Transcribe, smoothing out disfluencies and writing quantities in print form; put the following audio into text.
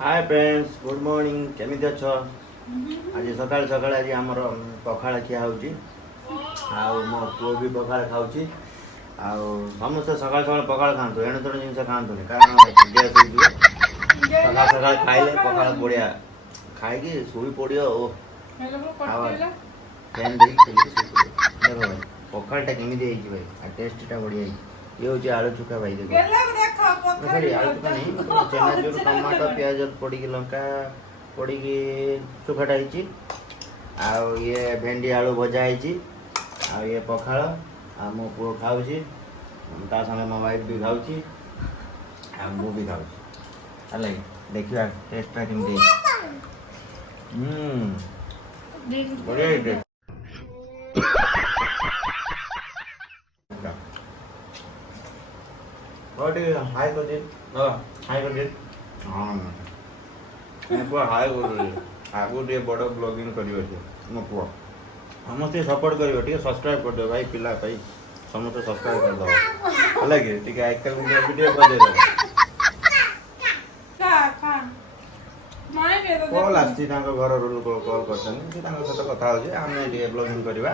hi friends good morning केमिति अछ आज सकाल सकाल आज आमर पखाड़ खिया होची आउ मो पुओ भी पखाड़ खाऊची आउ समस्त सकाल सकाल पखाड़ खातु एणे तेणे जिनस खातु कारण गैस हो सकाल सकाल खाइले पखाड़ बढ़िया खाई शोई पड़ियो ओ फैन देखो पखाड़टा केमिति भाई आ टेस्टटा बढ़िया ये हूँ आलू चुका भाई देखो सॉरी आलू चुका नहीं मतलब चनाचूर टमाटो प्याज पड़ी लंका पड़ी चुखाटा होती आउ ये भेंडी आलू भजा होती आ ये पखाड़ आ मो पुओ खाऊँ ता संगे मो वाइफ भी खाऊँ आ मु भी खाऊँ है देखिए टेस्टा केमती बढ़िया हाय कर दे हाय कर दे हाँ मैं पूरा हाय कर आगु टे बड़ ब्लॉगिंग करियो से मो पुओ समस्ते सपोर्ट करियो ठीक सब्सक्राइब कर दो भाई पिला भाई समस्त सब्सक्राइब कर दो अलग है ठीक है आजकल मुझे वीडियो बजे दो कॉल आसी तांको घर लोक कॉल करछन से तांको सहित कथा हो जे हम ब्लॉगिंग करबा